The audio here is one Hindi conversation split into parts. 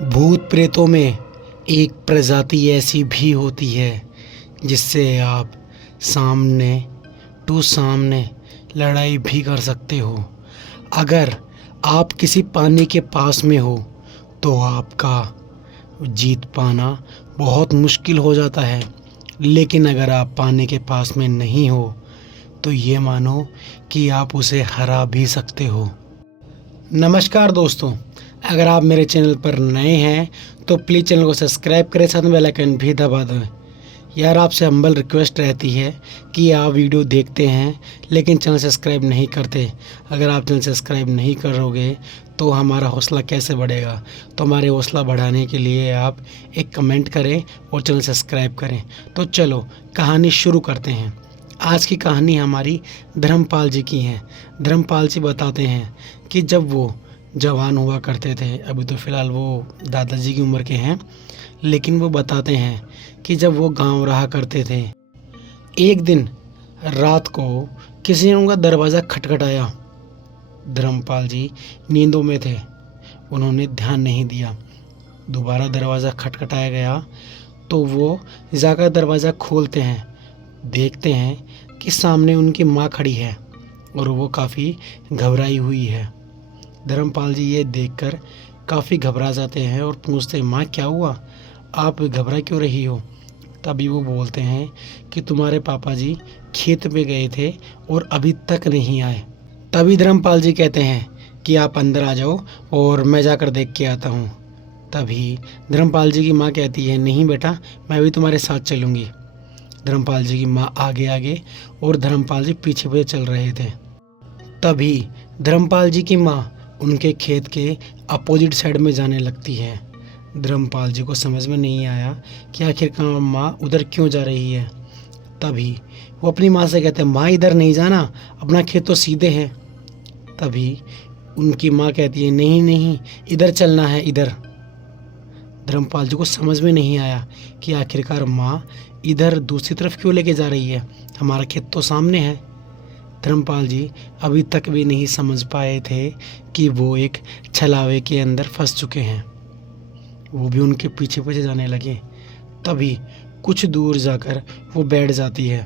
भूत प्रेतों में एक प्रजाति ऐसी भी होती है जिससे आप सामने टू सामने लड़ाई भी कर सकते हो। अगर आप किसी पानी के पास में हो तो आपका जीत पाना बहुत मुश्किल हो जाता है, लेकिन अगर आप पानी के पास में नहीं हो तो ये मानो कि आप उसे हरा भी सकते हो। नमस्कार दोस्तों, अगर आप मेरे चैनल पर नए हैं तो प्लीज़ चैनल को सब्सक्राइब करें, साथ में बेल आइकन भी दबा दें। यार, आपसे हम्बल रिक्वेस्ट रहती है कि आप वीडियो देखते हैं लेकिन चैनल सब्सक्राइब नहीं करते। अगर आप चैनल सब्सक्राइब नहीं करोगे तो हमारा हौसला कैसे बढ़ेगा? तो हमारे हौसला बढ़ाने के लिए आप एक कमेंट करें और चैनल सब्सक्राइब करें। तो चलो कहानी शुरू करते हैं। आज की कहानी हमारी धर्मपाल जी की है। धर्मपाल जी बताते हैं कि जब वो जवान हुआ करते थे, अभी तो फ़िलहाल वो दादाजी की उम्र के हैं, लेकिन वो बताते हैं कि जब वो गांव रहा करते थे, एक दिन रात को किसी ने उनका दरवाज़ा खटखटाया। धर्मपाल जी नींदों में थे, उन्होंने ध्यान नहीं दिया। दोबारा दरवाज़ा खटखटाया गया तो वो जाकर दरवाज़ा खोलते हैं, देखते हैं कि सामने उनकी माँ खड़ी है और वो काफ़ी घबराई हुई है। धर्मपाल जी ये देखकर काफ़ी घबरा जाते हैं और पूछते हैं, माँ क्या हुआ, आप घबरा क्यों रही हो? तभी वो बोलते हैं कि तुम्हारे पापा जी खेत में गए थे और अभी तक नहीं आए। तभी धर्मपाल जी कहते हैं कि आप अंदर आ जाओ और मैं जाकर देख के आता हूँ। तभी धर्मपाल जी की माँ कहती है, नहीं बेटा, मैं भी तुम्हारे साथ चलूँगी। धर्मपाल जी की माँ आगे आगे और धर्मपाल जी पीछे पीछे चल रहे थे। तभी धर्मपाल जी की माँ उनके खेत के अपोजिट साइड में जाने लगती है। धर्मपाल जी को समझ में नहीं आया कि आखिरकार माँ उधर क्यों जा रही है। तभी वो अपनी माँ से कहते हैं, माँ इधर नहीं जाना, अपना खेत तो सीधे है। तभी उनकी माँ कहती है, नहीं नहीं, इधर चलना है, इधर। धर्मपाल जी को समझ में नहीं आया कि आखिरकार माँ इधर दूसरी तरफ क्यों लेके जा रही है, हमारा खेत तो सामने है। धर्मपाल जी अभी तक भी नहीं समझ पाए थे कि वो एक छलावे के अंदर फंस चुके हैं। वो भी उनके पीछे पीछे जाने लगे। तभी कुछ दूर जाकर वो बैठ जाती है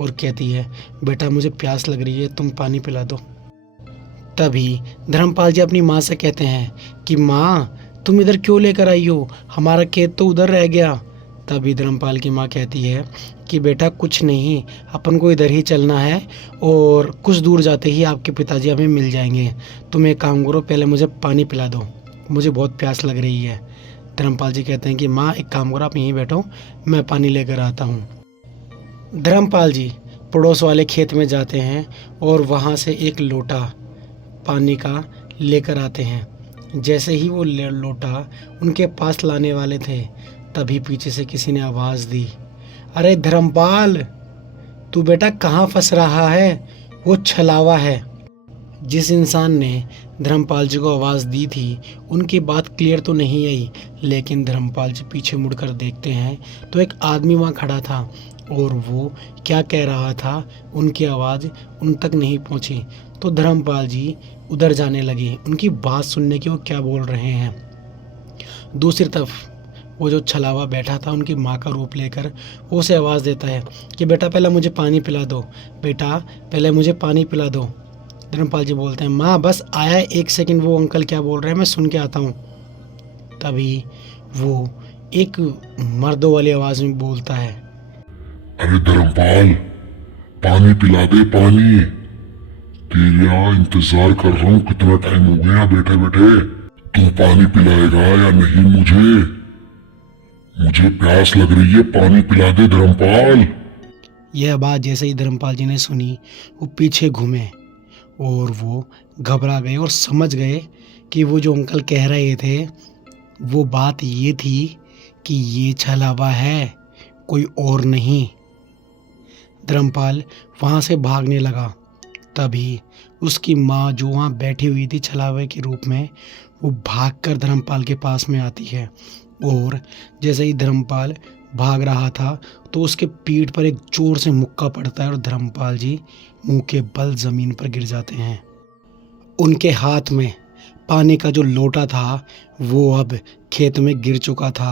और कहती है, बेटा मुझे प्यास लग रही है, तुम पानी पिला दो। तभी धर्मपाल जी अपनी माँ से कहते हैं कि माँ तुम इधर क्यों लेकर आई हो, हमारा खेत तो उधर रह गया। तभी धर्मपाल की माँ कहती है कि बेटा कुछ नहीं, अपन को इधर ही चलना है और कुछ दूर जाते ही आपके पिताजी हमें मिल जाएंगे। तुम एक काम करो, पहले मुझे पानी पिला दो, मुझे बहुत प्यास लग रही है। धर्मपाल जी कहते हैं कि माँ एक काम करो, आप यहीं बैठो, मैं पानी लेकर आता हूँ। धर्मपाल जी पड़ोस वाले खेत में जाते हैं और वहाँ से एक लोटा पानी का लेकर आते हैं। जैसे ही वो लोटा उनके पास लाने वाले थे, तभी पीछे से किसी ने आवाज़ दी, अरे धर्मपाल, तू बेटा कहाँ फंस रहा है? वो छलावा है। जिस इंसान ने धर्मपाल जी को आवाज़ दी थी, उनकी बात क्लियर तो नहीं आई, लेकिन धर्मपाल जी पीछे मुड़कर देखते हैं तो एक आदमी वहाँ खड़ा था और वो क्या कह रहा था उनकी आवाज़ उन तक नहीं पहुँची। तो धर्मपाल जी उधर जाने लगे, उनकी बात सुनने की, वो क्या बोल रहे हैं। दूसरी तरफ वो जो छलावा बैठा था उनकी माँ का रूप लेकर, वो उसे आवाज़ देता है कि बेटा पहले मुझे पानी पिला दो, बेटा पहले मुझे पानी पिला दो। धर्मपाल जी बोलते हैं, माँ बस आया है, एक सेकंड, वो अंकल क्या बोल रहे हैं मैं सुन के आता हूँ। तभी वो एक मर्दों वाली आवाज़ में बोलता है, अरे धर्मपाल, पानी पिला दे, पानी तेरा इंतजार कर रहा हूँ, कितना टाइम हो गया बैठे बैठे। तू पानी पिलाएगा या नहीं? मुझे प्यास लग रही है, पानी पिला दे धर्मपाल। यह बात जैसे ही धर्मपाल जी ने सुनी, वो पीछे घूमे और वो घबरा गए और समझ गए कि वो जो अंकल कह रहे थे वो बात ये थी कि ये छलावा है, कोई और नहीं। धर्मपाल वहाँ से भागने लगा। तभी उसकी माँ जो वहाँ बैठी हुई थी छलावे के रूप में, वो भागकर धर्मपाल के पास में आती है और जैसे ही धर्मपाल भाग रहा था तो उसके पीठ पर एक जोर से मुक्का पड़ता है और धर्मपाल जी मुंह के बल जमीन पर गिर जाते हैं। उनके हाथ में पानी का जो लोटा था वो अब खेत में गिर चुका था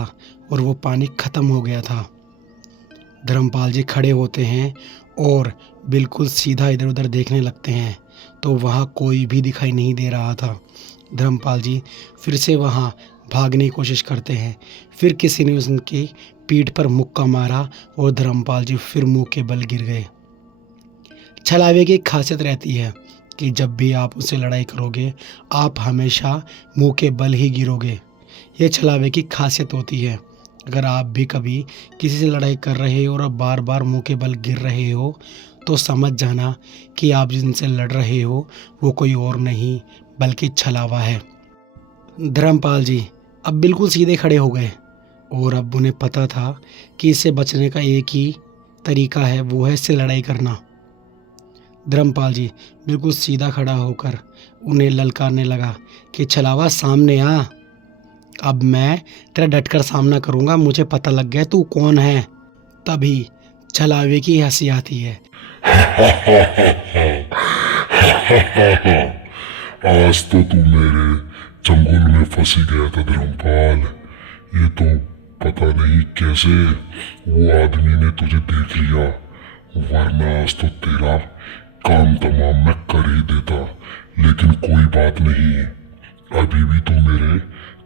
और वो पानी ख़त्म हो गया था। धर्मपाल जी खड़े होते हैं और बिल्कुल सीधा इधर उधर देखने लगते हैं तो वहाँ कोई भी दिखाई नहीं दे रहा था। धर्मपाल जी फिर से वहाँ भागने की कोशिश करते हैं। फिर किसी ने उनकी पीठ पर मुक्का मारा और धर्मपाल जी फिर मुंह के बल गिर गए। छलावे की एक खासियत रहती है कि जब भी आप उससे लड़ाई करोगे आप हमेशा मुंह के बल ही गिरोगे। ये छलावे की खासियत होती है। अगर आप भी कभी किसी से लड़ाई कर रहे हो और बार बार मुंह के बल गिर रहे हो तो समझ जाना कि आप जिनसे लड़ रहे हो वो कोई और नहीं बल्कि छलावा है। धर्मपाल जी अब बिल्कुल सीधे खड़े हो गए और अब उन्हें पता था कि इससे बचने का एक ही तरीका है, वो है इससे लड़ाई करना। धर्मपाल जी बिल्कुल सीधा खड़ा होकर उन्हें ललकारने लगा कि छलावा सामने आ, अब मैं तेरा डटकर सामना करूंगा, मुझे पता लग गया तू कौन है। तभी छलावे की हंसी आती है। आज तो तू मेरे चंगुल में फंसी गया था धर्मपाल। ये तो पता नहीं कैसे वो आदमी ने तुझे देख लिया, वरना आज तो तेरा काम तमाम मैं कर ही देता। लेकिन कोई बात नहीं, अभी भी तू मेरे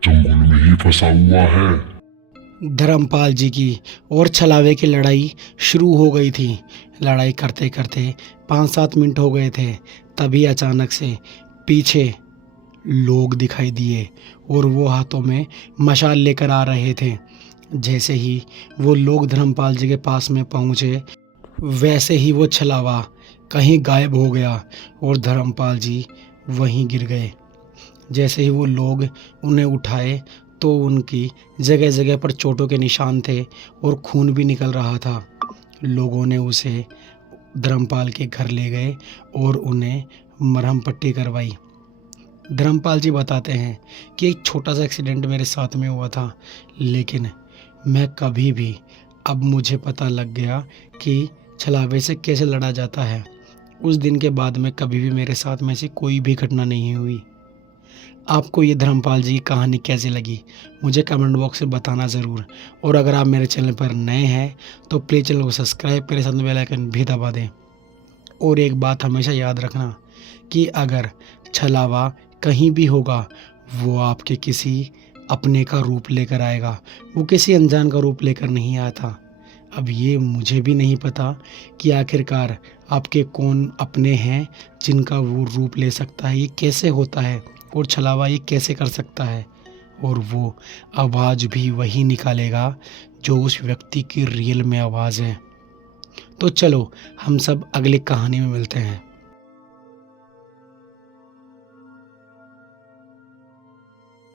चंगुल में ही फंसा हुआ है। धर्मपाल जी की और छलावे की लड़ाई शुरू हो गई थी। लड़ाई करते करते 5-7 मिनट हो गए थे। तभी अचानक से पीछे लोग दिखाई दिए और वो हाथों में मशाल लेकर आ रहे थे। जैसे ही वो लोग धर्मपाल जी के पास में पहुँचे वैसे ही वो छलावा कहीं गायब हो गया और धर्मपाल जी वहीं गिर गए। जैसे ही वो लोग उन्हें उठाए तो उनकी जगह जगह पर चोटों के निशान थे और खून भी निकल रहा था। लोगों ने उसे धर्मपाल के घर ले गए और उन्हें मरहम पट्टी करवाई। धर्मपाल जी बताते हैं कि एक छोटा सा एक्सीडेंट मेरे साथ में हुआ था, लेकिन मैं कभी भी, अब मुझे पता लग गया कि छलावे से कैसे लड़ा जाता है। उस दिन के बाद में कभी भी मेरे साथ में ऐसी कोई भी घटना नहीं हुई। आपको ये धर्मपाल जी की कहानी कैसी लगी मुझे कमेंट बॉक्स में बताना ज़रूर। और अगर आप मेरे चैनल पर नए हैं तो प्लीज़ चैनल को सब्सक्राइब करें, साथ में बेल आइकन भी दबा दें। और एक बात हमेशा याद रखना कि अगर छलावा कहीं भी होगा वो आपके किसी अपने का रूप लेकर आएगा, वो किसी अनजान का रूप लेकर नहीं आता। अब ये मुझे भी नहीं पता कि आखिरकार आपके कौन अपने हैं जिनका वो रूप ले सकता है, ये कैसे होता है और छलावा ये कैसे कर सकता है। और वो आवाज़ भी वही निकालेगा जो उस व्यक्ति की रियल में आवाज़ है। तो चलो हम सब अगली कहानी में मिलते हैं।